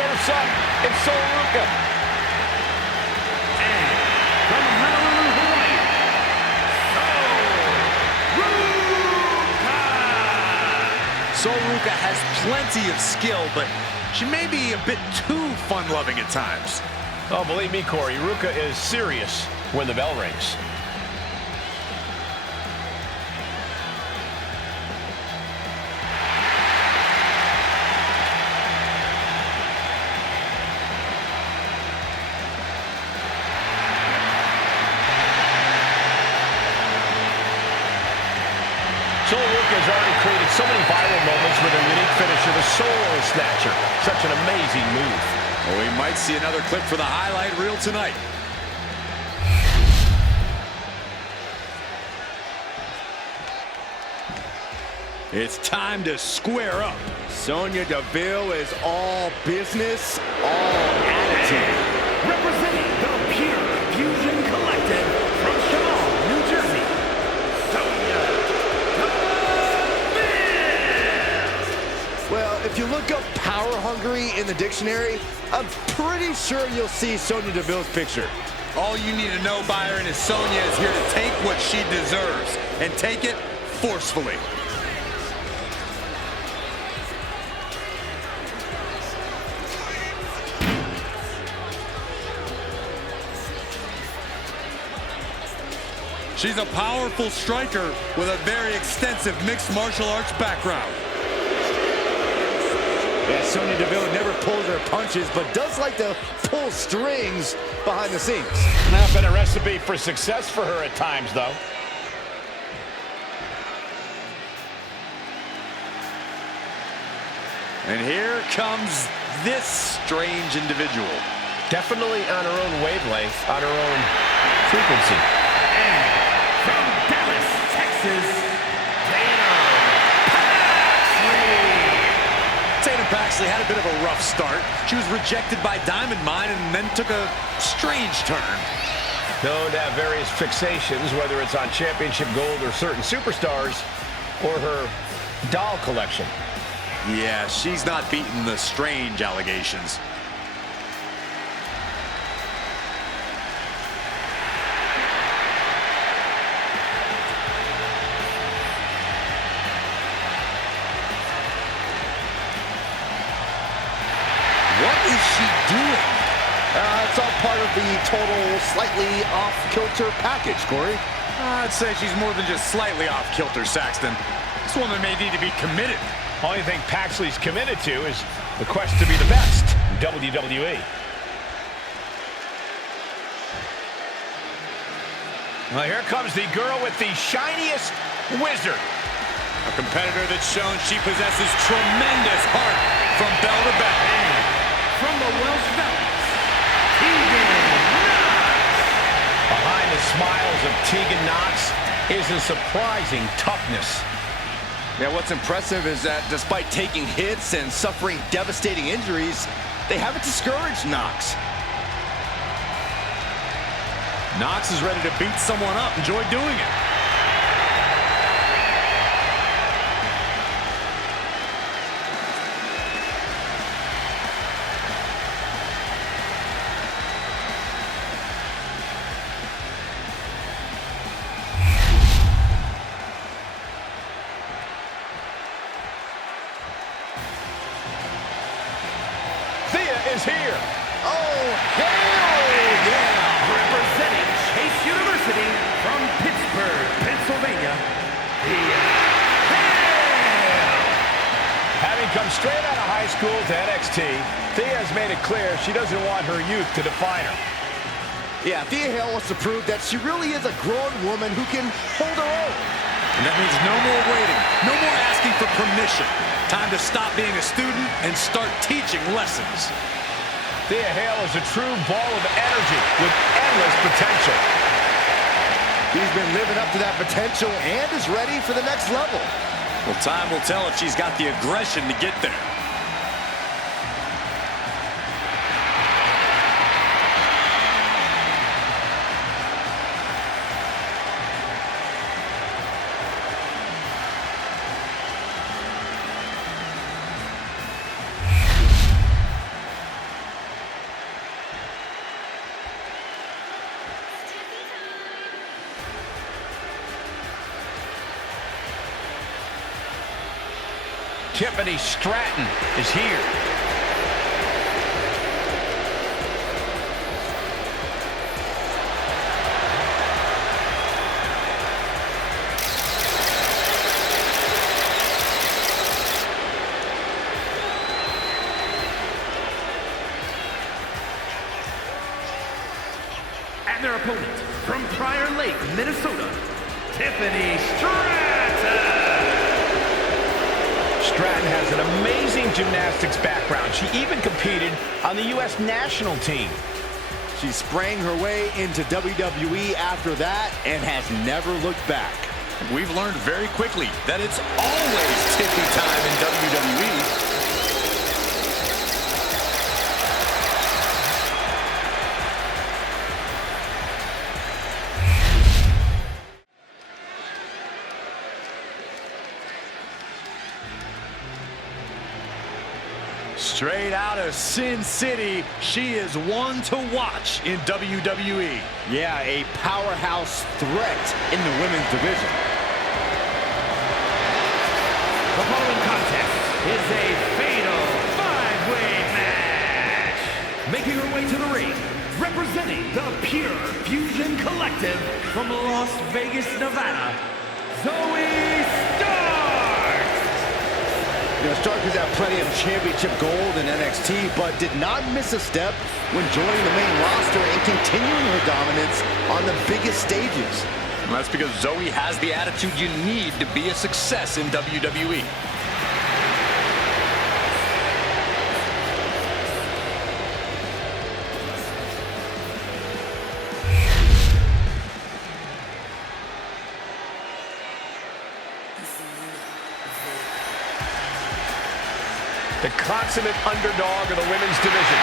Surf's up. It's Sonya. And from Honolulu, Hawaii, Sonya has plenty of skill, but she may be a bit too fun-loving at times. Oh, believe me, Corey, Ruka is serious when the bell rings. Ruka has already created so many viral moments with her unique finisher, the Soul Snatcher. Such an amazing move. Well, we might see another clip for the highlight reel tonight. It's time to square up. Sonya Deville is all business, all attitude. representing the Pure Fusion Collective from Shawnee, New Jersey, Sonya Deville. Well, if you look up power hungry in the dictionary, I'm pretty sure you'll see Sonya Deville's picture. All you need to know, Byron, is Sonya is here to take what she deserves and take it forcefully. She's a powerful striker with a very extensive mixed martial arts background. Yeah, Sonya Deville never pulls her punches, but does like to pull strings behind the scenes. Not been a recipe for success for her at times, though. And here comes this strange individual. Definitely on her own wavelength, on her own frequency. From Dallas, Texas, Tatum Paxley had a bit of a rough start. She was rejected by Diamond Mine and then took a strange turn. Known to have various fixations, whether it's on championship gold or certain superstars, or her doll collection. Yeah, she's not beating the strange allegations. What is she doing? It's all part of the total slightly off-kilter package, Corey. I'd say she's more than just slightly off-kilter, Saxton. This woman may need to be committed. Only thing Paxley's committed to is the quest to be the best in WWE. Well, here comes the girl with the shiniest wizard. A competitor that's shown she possesses tremendous heart from bell to bell. from the Welsh Mountains, Tegan Knox. Behind the smiles of Tegan Knox is a surprising toughness. Yeah, what's impressive is that despite taking hits and suffering devastating injuries, they haven't discouraged Knox. Knox is ready to beat someone up. Enjoy doing it. Is here. Oh, hell yeah! Representing Chase University from Pittsburgh, Pennsylvania, Thea Hale. Having come straight out of high school to NXT, Thea has made it clear she doesn't want her youth to define her. Yeah, Thea Hale wants to prove that she really is a grown woman who can hold her own. And that means no more waiting, no more asking for permission. Time to stop being a student and start teaching lessons. Thea Hale is a true ball of energy with endless potential. He's been living up to that potential and is ready for the next level. Well, time will tell if she's got the aggression to get there. Tiffany Stratton is here. And their opponent from Prior Lake, Minnesota, Tiffany Stratton. Stratton has an amazing gymnastics background. She even competed on the U.S. national team. She sprang her way into WWE after that and has never looked back. We've learned very quickly that it's always Tiffy time in WWE. Straight out of Sin City, she is one to watch in WWE. Yeah, a powerhouse threat in the women's division. The following contest is a fatal five-way match. Making her way to the ring, representing the Pure Fusion Collective from Las Vegas, Nevada, Zoey Stark. You know, Stark has had plenty of championship gold in NXT, but did not miss a step when joining the main roster and continuing her dominance on the biggest stages. And that's because Zoey has the attitude you need to be a success in WWE. The consummate underdog of the women's division,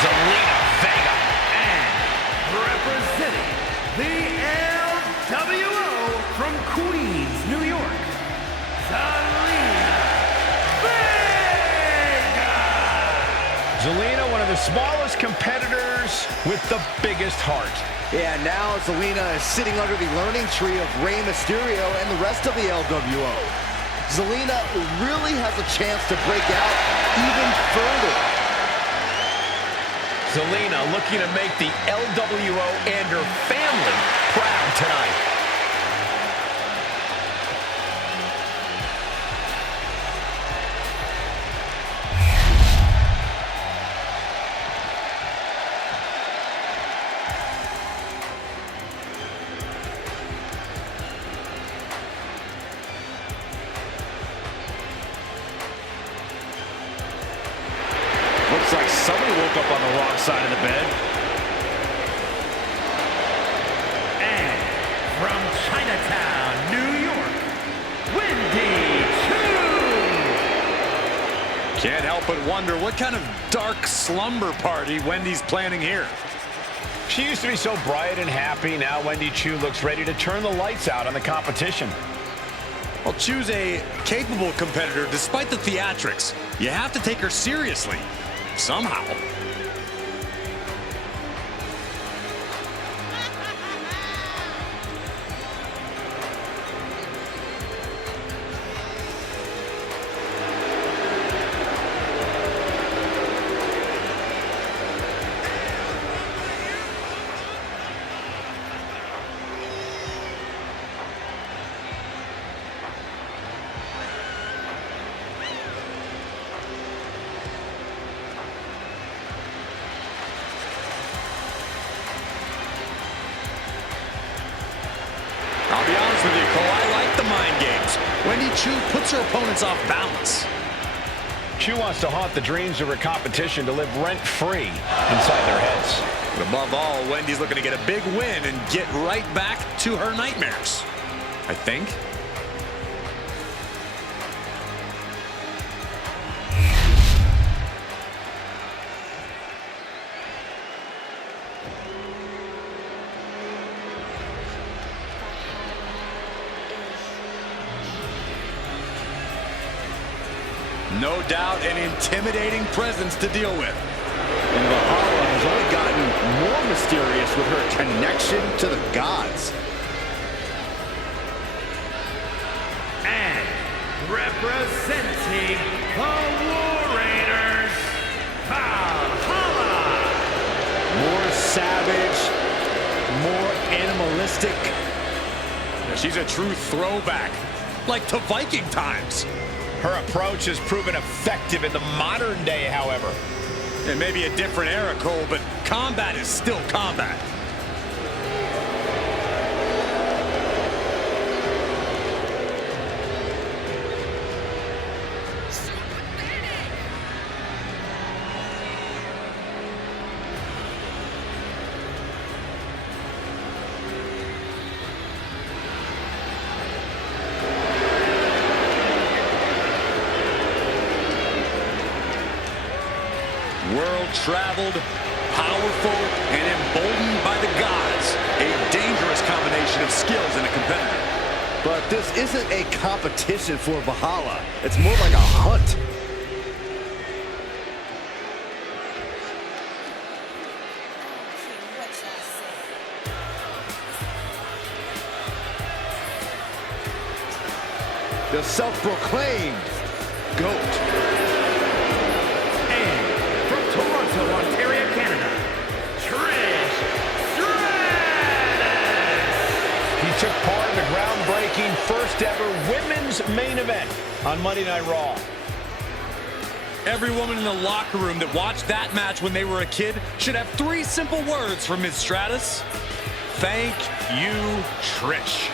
Zelina Vega. And representing the LWO from Queens, New York, Zelina Vega. Zelina, one of the smallest competitors with the biggest heart. Yeah, now Zelina is sitting under the learning tree of Rey Mysterio and the rest of the LWO. Zelina really has a chance to break out even further. Zelina looking to make the LWO and her family proud tonight. Looks like somebody woke up on the wrong side of the bed. And from Chinatown, New York, Wendy Choo. Can't help but wonder what kind of dark slumber party Wendy's planning here. She used to be so bright and happy. Now Wendy Choo looks ready to turn the lights out on the competition. Well, Choo's a capable competitor despite the theatrics. You have to take her seriously. Somehow. I'll be honest with you, Cole, I like the mind games. Wendy Choo puts her opponents off balance. Choo wants to haunt the dreams of her competition to live rent-free inside their heads. But above all, Wendy's looking to get a big win and get right back to her nightmares, I think. No doubt an intimidating presence to deal with. And Valhalla has only gotten more mysterious with her connection to the gods. And representing savage, more animalistic. She's a true throwback, like to Viking times. Her approach has proven effective in the modern day, however. It may be a different era, Cole, but combat is still combat. World-traveled, powerful, and emboldened by the gods. A dangerous combination of skills in a competitor. But this isn't a competition for Valhalla. It's more like a hunt. The self-proclaimed GOAT. Toronto, Ontario, Canada, Trish Stratus. He took part in the groundbreaking first ever women's main event on Monday Night Raw. Every woman in the locker room that watched that match when they were a kid should have 3 simple words from Ms. Stratus. Thank you, Trish.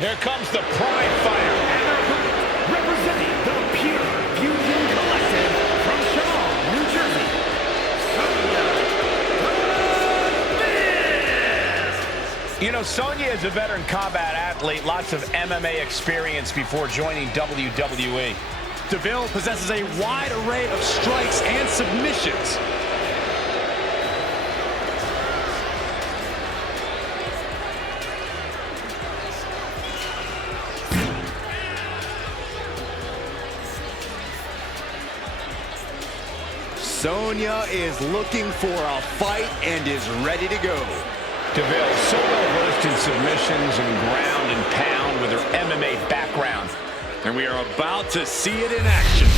Here comes the Pride Fire. Representing the Pure Fusion Collective from Shawnee, New Jersey, Sonya Deville. You know, Sonya is a veteran combat athlete, lots of MMA experience before joining WWE. Deville possesses a wide array of strikes and submissions. Sonya is looking for a fight and is ready to go. Deville, so well versed in submissions and ground and pound with her MMA background. And we are about to see it in action.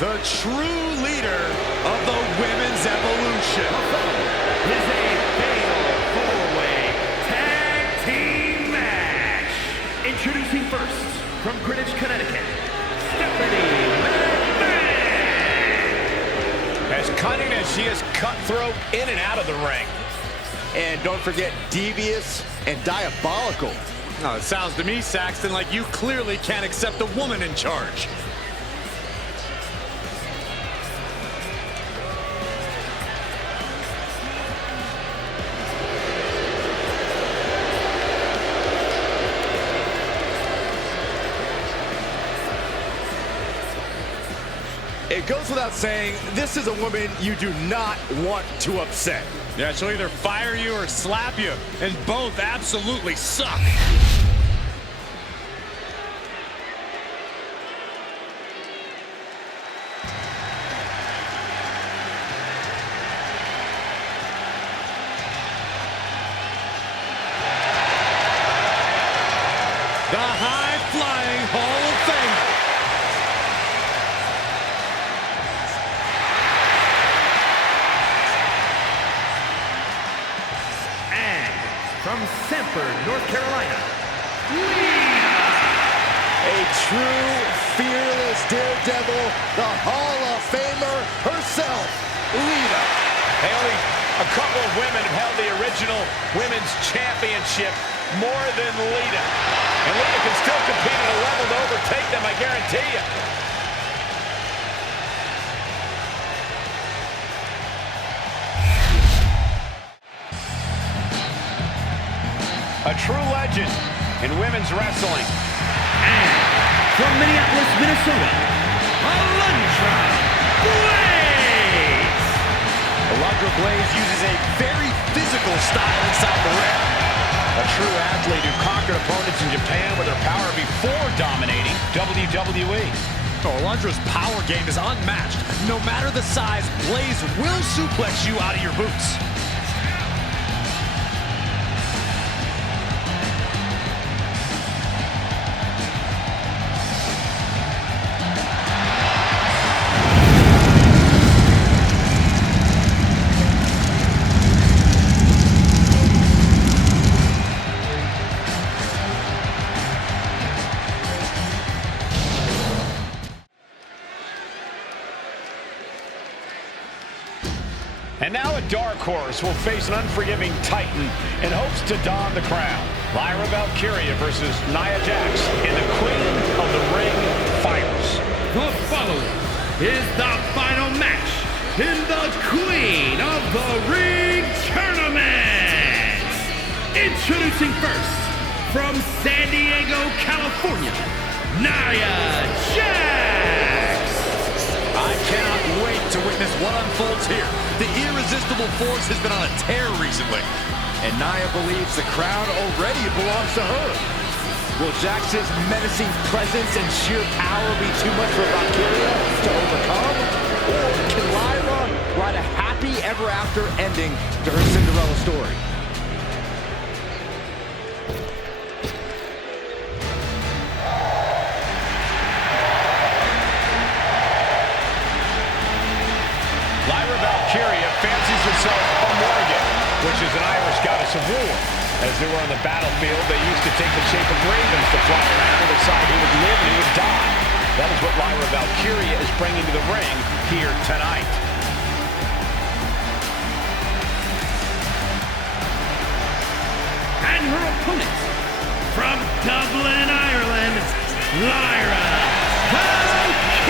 The true leader of the women's evolution is a fatal four-way tag team match. Introducing first, from Greenwich, Connecticut, Stephanie McMahon. As cunning as she is, cutthroat in and out of the ring. And don't forget, devious and diabolical. Oh, it sounds to me, Saxton, like you clearly can't accept a woman in charge. It goes without saying, this is a woman you do not want to upset. Yeah, she'll either fire you or slap you, and both absolutely suck. The high-flying Hall of Fame. From Sanford, North Carolina, a true fearless daredevil, the Hall of Famer herself, Lita. Hey, only a couple of women have held the original women's championship more than Lita. And Lita can still compete at a level to overtake them, I guarantee you. A true legend in women's wrestling. And from Minneapolis, Minnesota, Alundra little style inside the ring. A true athlete who conquered opponents in Japan with her power before dominating WWE. Alundra's power game is unmatched. No matter the size, Blayze will suplex you out of your boots. And now a dark horse will face an unforgiving titan in hopes to don the crown. Lyra Valkyria versus Nia Jax in the Queen of the Ring Fires. The following is the final match in the Queen of the Ring Tournament. Introducing first, from San Diego, California, Nia Jax. I cannot wait to witness what unfolds here. The irresistible force has been on a tear recently. And Nia believes the crown already belongs to her. Will Jax's menacing presence and sheer power be too much for Valkyria to overcome? Or can Lyra write a happy ever after ending to her Cinderella story? Lyra Valkyria fancies herself a Morgan, which is an Irish goddess of war. As they were on the battlefield, they used to take the shape of ravens to fly around to decide who would live and who would die. That is what Lyra Valkyria is bringing to the ring here tonight. And her opponent, from Dublin, Ireland, Lyra Valkyria.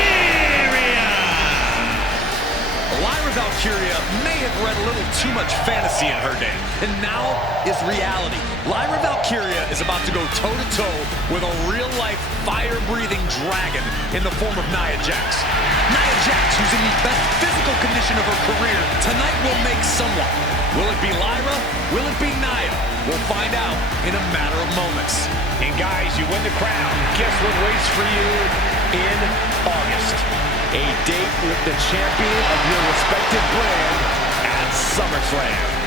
Lyra Valkyria may have read a little too much fantasy in her day, and now is reality. Lyra Valkyria is about to go toe-to-toe with a real-life, fire-breathing dragon in the form of Nia Jax. Nia Jax, who's in the best physical condition of her career, tonight will make someone. Will it be Lyra? Will it be Nia? We'll find out in a matter of moments. And guys, you win the crown. Guess what waits for you in August? A date with the champion of your respective brand at SummerSlam.